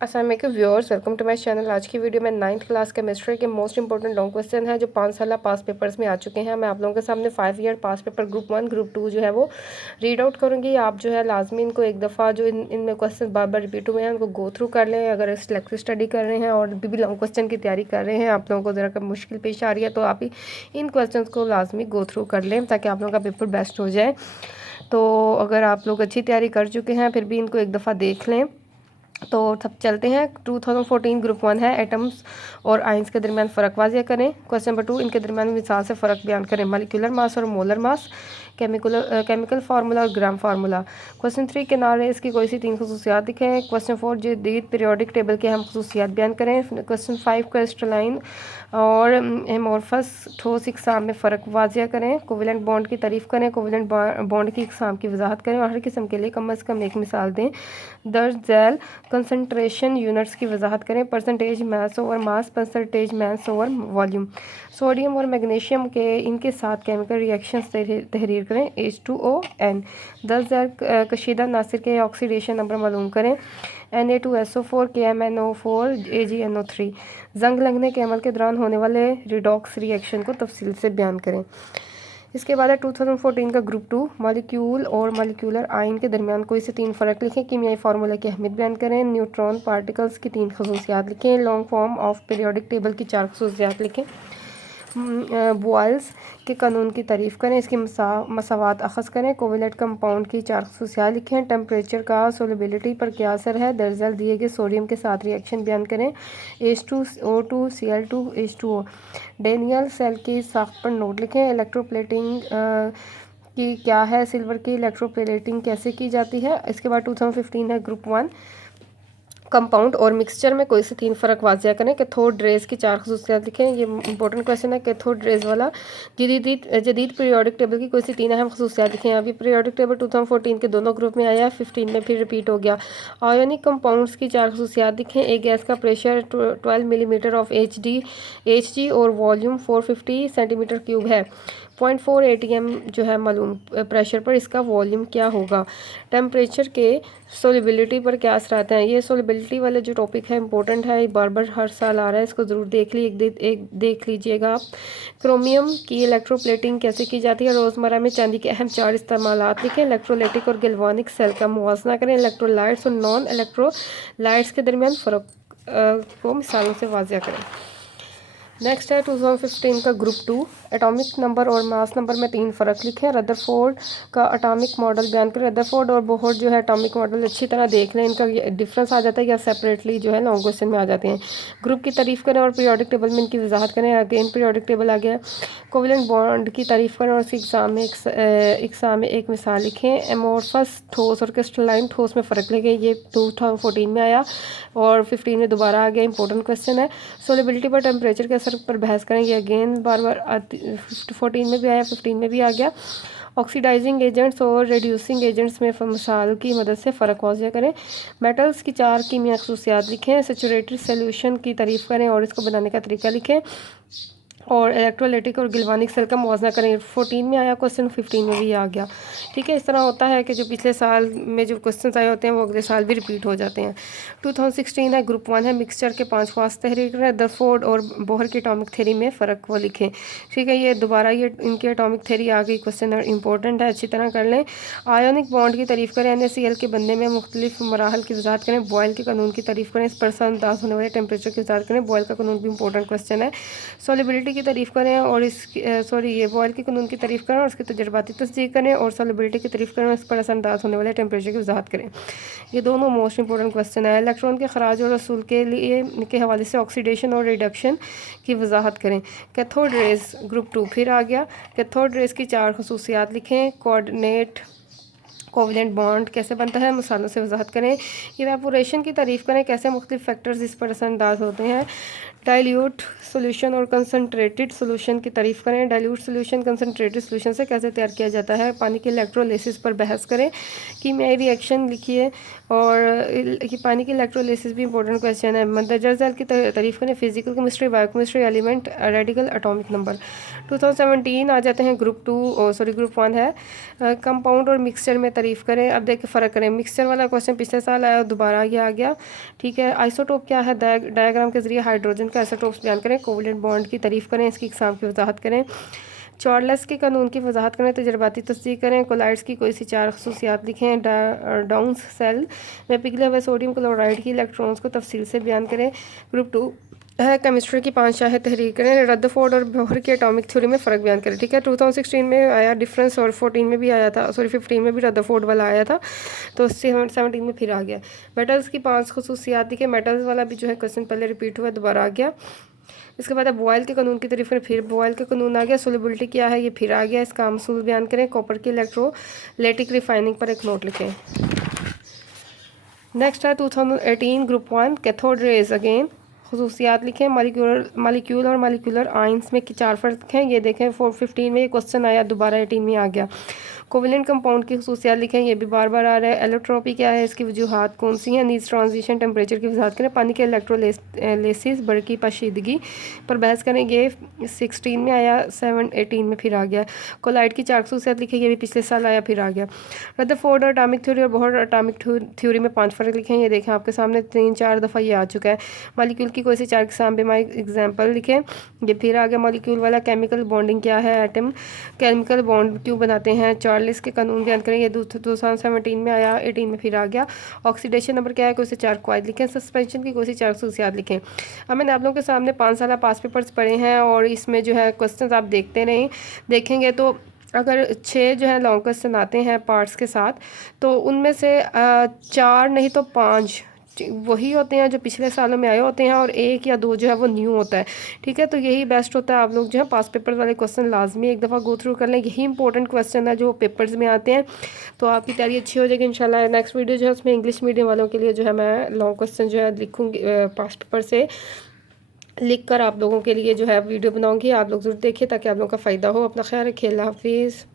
अस्सलाम वालेकुम viewers, welcome to my channel. आज की वीडियो में 9th क्लास केमिस्ट्री के मोस्ट इंपॉर्टेंट लॉन्ग क्वेश्चन है जो 5 साल पास पेपर्स में आ चुके हैं। मैं आप लोगों के सामने 5 ईयर पास पेपर ग्रुप 1 ग्रुप 2 जो है वो रीड आउट करूँगी। आप जो है लाजमी इनको एक दफ़ा जो इनमें क्वेश्चन बार बार रिपीट हुए हैं उनको गो थ्रू कर लें। अगर सिलेक्टिव स्टडी कर रहे हैं और भी लॉन्ग क्वेश्चन की तैयारी कर रहे हैं, आप लोगों को ज़रा मुश्किल पेश आ रही है, तो आप इन क्वेश्चन को लाजमी गो थ्रू कर लें ताकि आप लोगों का पेपर बेस्ट हो जाए। तो अगर आप लोग अच्छी तैयारी कर चुके हैं फिर भी इनको एक दफ़ा देख लें। तो सब चलते हैं। 2014 ग्रुप 1 है, एटम्स और आइंस के दरमियान फ़र्क वाज़ेह करें। क्वेश्चन नंबर 2, इनके दरमियान मिसाल से फ़र्क बयान करें। मॉलिक्यूलर मास और मोलर मास, केमिकल फार्मूला और ग्राम फार्मूला। क्वेश्चन 3, किनारे इसकी कोई सी 3 खसूसियात दिखें। क्वेश्चन 4, जदीद पीरियोडिक टेबल के अहम खसूसियात बयान करें। क्वेश्चन 5, क्रिस्टलाइन और एमोरफस ठोस इकसाम में फ़र्क वाज़ेह करें। कोवेलेंट बॉन्ड की तारीफ़ करें। कोवेलेंट बॉन्ड की इकसाम की वजाहत करें और हर किस्म के लिए कम अज़ कम एक मिसाल दें। दर्ज झैल कंसंट्रेशन यूनिट्स की वजाहत करें। Percentage mass over mass, percentage mass over volume. Sodium और मैग्नीशियम के इनके साथ केमिकल रिएक्शंस तहरीर करें। H2ON। 10 झैल कशीदा नासिर के ऑक्सीडेशन नंबर मालूम करें। Na2SO4, KMnO4, AgNO3। जंग लगने के अमल के दौरान होने वाले रिडॉक्स रिएक्शन को तफसील से बयान करें। इसके बाद है 2014 का ग्रुप 2, मॉलिक्यूल और मॉलिक्यूलर आयन के दरमियान कोई से 3 फ़र्क लिखें। कीमियाई फार्मूला की अहमियत बयान करें। न्यूट्रॉन पार्टिकल्स की 3 खसूसियात लिखें। Long form of periodic table की 4 खसूसियात लिखें। बॉयल्स के कानून की तारीफ़ करें, इसकी मसावात अखज़ करें। कोवेलेंट कंपाउंड की 4 खसूसियात लिखें। टेम्परेचर का सोलिबिलिटी पर क्या असर है। दरअसल दिए गए सोडियम के साथ रिएक्शन बयान करें। H2O2 Cl2 H2O। Daniel cell की साख्त पर नोट लिखें। इलेक्ट्रोप्लेटिंग की क्या है, सिल्वर की इलेक्ट्रोप्लेटिंग कैसे की जाती है। इसके बाद 2015 है ग्रुप 1, कंपाउंड और मिक्सचर में कोई से 3 फ़र्क वाज़ेह करें। कैथोड रेज की 4 खसूसियात लिखें। ये इंपॉर्टेंट क्वेश्चन है कैथोड रेज वाला। जदीद पीरियोडिक टेबल की कोई सी 3 अहम खसूसियात लिखें। अभी पीरियोडिक टेबल 2014 के दोनों ग्रुप में आया है, 15 में फिर रिपीट हो गया। आयोनिक कंपाउंड्स की 4 खसूसियात लिखें। एक गैस का प्रेशर 12 मिलीमीटर ऑफ Hg और वॉल्यूम 450 सेंटीमीटर क्यूब है। 0.4 atm जो है मालूम प्रेशर पर इसका वॉल्यूम क्या होगा। टेम्परेचर के सोलिबिलिटी पर क्या असर आते हैं। ये सोलिबिलिटी वाले जो टॉपिक है इंपॉर्टेंट है, बार बार हर साल आ रहा है, इसको ज़रूर देख लीजिएगा आप। क्रोमियम की इलेक्ट्रोप्लेटिंग कैसे की जाती है। रोज़मर्रा में चांदी के अहम 4 इस्तेमालात लिखें। इलेक्ट्रोलाइटिक और गैल्वानिक सेल का मुवाजना करें। इलेक्ट्रोलाइट्स और नॉन इलेक्ट्रोलाइट्स के दरमियान फ़र्क को मिसालों से वाज़ेह करें। नेक्स्ट है 2015 का ग्रुप 2, एटॉमिक नंबर और मास नंबर में 3 फ़र्क लिखें। रदरफोर्ड का एटॉमिक मॉडल बयान करें। रदरफोर्ड और बोहर जो है एटॉमिक मॉडल अच्छी तरह देख लें, इनका डिफरेंस आ जाता है या सेपरेटली जो है लॉन्ग क्वेश्चन में आ जाते हैं। ग्रुप की तारीफ़ करें और पीरियोडिक टेबल में इनकी वजाहत करें। अगेन पीरियोडिक टेबल आ गया। कोवेलेंट बॉन्ड की तारीफ़ करें और उसकी एग्जाम में एक मिसाल लिखें। एमोरफस ठोस और क्रिस्टलाइन ठोस में फ़र्क लिखें। ये 2014 में आया और 15 में दोबारा आ गया, इंपॉर्टेंट क्वेश्चन है। सोलिबिलिटी पर टेम्परेचर के असर पर बहस करें। ये अगेन बार बार 14 में भी आया, 15 में भी आ गया। ऑक्सीडाइजिंग एजेंट्स और रिड्यूसिंग एजेंट्स में मिसाल की मदद से फ़र्क वाज़ेह करें। मेटल्स की 4 कीमियाई खसूसियात लिखें। सैचुरेटेड सॉल्यूशन की तारीफ़ करें और इसको बनाने का तरीका लिखें और इलेक्ट्रोलाइटिक और गिलवानिक सेल का मुवाजना करें। 14 में आया क्वेश्चन, 15 में भी आ गया। ठीक है, इस तरह होता है कि जो पिछले साल में जो क्वेश्चन आए होते हैं वो अगले साल भी रिपीट हो जाते हैं। 2016 है ग्रुप 1 है, मिक्सचर के 5 खास तहरीर करें। रदरफोर्ड और बोहर की एटॉमिक थ्योरी में फ़र्क वो लिखें। ठीक है, ये दोबारा ये इनकी एटॉमिक थ्योरी आ गई, क्वेश्चन इंपॉर्टेंट है, अच्छी तरह कर लें। आयोनिक बॉन्ड की तारीफ़ करें। NaCl के बनने में मुख्तलिफ मराहल की वजाहत करें। बॉयल के कानून की तारीफ़ करें। इस पर असरअंदाज होने वाले टेम्परेचर की वजाहत करें। बॉयल का कानून भी इंपॉर्टेंट क्वेश्चन है। सोलिबिलिटी की तारीफ़ करें और ये बॉयल के कानून की तारीफ़ करें और उसकी तजर्बाती तस्दीक करें और सोलिबिलिटी की तारीफ़ करें और इस पर असरअंदाज होने वाले टेम्परेचर की वजाहत करें। ये दोनों मोस्ट इंपॉर्टेंट क्वेश्चन है। इलेक्ट्रॉन के खराज और रसूल के हवाले से ऑक्सीडेशन और रिडक्शन की वजाहत करें। कैथोड रेज ग्रुप 2 फिर आ गया। कैथोड रेज की 4 खसूसियात लिखें। कोऑर्डिनेट कोवेलेंट बॉन्ड कैसे बनता है, मिसालों से वजाहत करें। इवेपोरेशन की तारीफ़ करें, कैसे मुख्तलिफ फैक्टर्स इस पर असरअंदाज होते हैं। डाइल्यूट सोल्यूशन और कंसनट्रेटेड सोल्यूशन की तारीफ़ करें। डाइल्यूट सोल्यूशन कंसनट्रेटेड सोल्यूशन से कैसे तैयार किया जाता है। पानी के इलेक्ट्रोलिसिस पर बहस करें। कीमियाई रिएक्शन लिखिए। और ये पानी की इलेक्ट्रोलिसिस भी इंपॉर्टेंट क्वेश्चन है। मंदरजा सेल की तारीफ करें, physical chemistry, biochemistry, element, radical, atomic number. 2017 आ जाते हैं, ग्रुप 1 है। कंपाउंड और मिक्सचर में तारीफ़ करें। अब देख के फ़र्क करें, मिक्सचर वाला क्वेश्चन पिछले साल आया, दोबारा ये आ गया, ठीक है। आइसोटोप क्या है, डायग्राम के जरिए हाइड्रोजन के आइसोटोप्स बयान करें। कोवलेंट बॉन्ड की तारीफ़ करें, इसकी इकसाम की वजाहत करें। चार्ल्स के कानून की वजाहत करें, तजर्बाती तस्दीक करें। कोलाइड्स की कोई सी 4 खसूसियात लिखें। डाउन्स सेल में पिघले हुए सोडियम क्लोराइड की इलेक्ट्रॉन्स को तफसील से बयान करें। ग्रुप 2 है, केमिस्ट्री की 5 शाहें तहरीर करें। रदरफोर्ड और बोहर की एटॉमिक थ्योरी में फ़र्क बयान करें, ठीक है। 2016 में आया डिफरेंस, और 14 में भी आया था, सॉरी 15 में भी रदरफोर्ड वाला आया था, तो 17 में फिर आ गया। मेटल्स की 5 खसूसियात दिखे, मेटल्स वाला भी जो है क्वेश्चन पहले रिपीट हुआ, दोबारा आ गया। इसके बाद अब बॉयल के कानून की तारीफ करें, फिर बॉयल का कानून आ गया। सोलिबिलिटी क्या है, ये फिर आ गया, इसका अमसूल बयान करें। कॉपर की इलेक्ट्रोलाइटिक रिफाइनिंग पर एक नोट लिखें। नेक्स्ट है 2018 ग्रुप 1 कैथोड रेज अगेन, खसूसियात लिखें। मालिक्यूल और मालिक्यूलर आइंस में 4 फ़र्क हैं, ये देखें। 415 में ये क्वेश्चन आया, दोबारा 18 में आ गया। कोवलेंट कंपाउंड की खसूसियात लिखें, ये भी बार बार आ रहा है। एलोट्रोपी क्या है, इसकी वजूहात कौन सी हैं। नीड्स ट्रांजिशन टेम्परेचर की वजाहत करें। पानी के इलेक्ट्रोलिसिस बड़की पाशीदगी पर बहस करेंगे, 16 में आया, 18 में फिर आ गया। कोलाइड की 4 खसूसियात लिखें, ये भी पिछले साल आया, फिर आ गया। रदरफोर्ड एटॉमिक थ्योरी और बोहर एटॉमिक थ्योरी में 5 फ़र्क लिखें, ये देखें आपके सामने 3-4 दफ़ा ये आ चुका है। मॉलिक्यूल की कोई सी 4 किस्म बेमाई एग्जाम्पल लिखें, ये फिर आ गया। मॉलिक्यूल वाला केमिकल बॉन्डिंग क्या है, एटम केमिकल बॉन्ड क्यों बनाते हैं। चार्ल्स के कानून बयान करें, ये 2017 में आया, 18 में फिर आ गया। ऑक्सीडेशन नंबर क्या है, कोई से 4 क्वाइड लिखें। सस्पेंशन की कोई सी 4 खसूसियात लिखें। अब मैंने आप लोगों के सामने 5 साल पास पेपर्स पढ़े हैं, और इसमें जो है क्वेश्चन आप देखते रहें, देखेंगे तो अगर 6 जो है लॉन्ग क्वेश्चन आते हैं पार्ट्स के साथ, तो उनमें से 4 नहीं तो 5 वही होते हैं जो पिछले सालों में आए होते हैं, और 1 या 2 जो है वो न्यू होता है, ठीक है। तो यही बेस्ट होता है, आप लोग जो है पास पेपर वाले क्वेश्चन लाजमी एक दफ़ा गो थ्रू कर लें। यही इंपॉर्टेंट क्वेश्चन है जो पेपर्स में आते हैं, तो आपकी तैयारी अच्छी हो जाएगी इंशाल्लाह। नेक्स्ट वीडियो जो है उसमें इंग्लिश मीडियम वालों के लिए जो है मैं लॉन्ग क्वेश्चन जो है लिखूँगी, पास पेपर से लिख कर आप लोगों के लिए जो है वीडियो बनाऊँगी। आप लोग ज़रूर देखिए ताकि आप लोगों का फ़ायदा हो। अपना ख्याल रखिए, अल्लाह हाफिज़।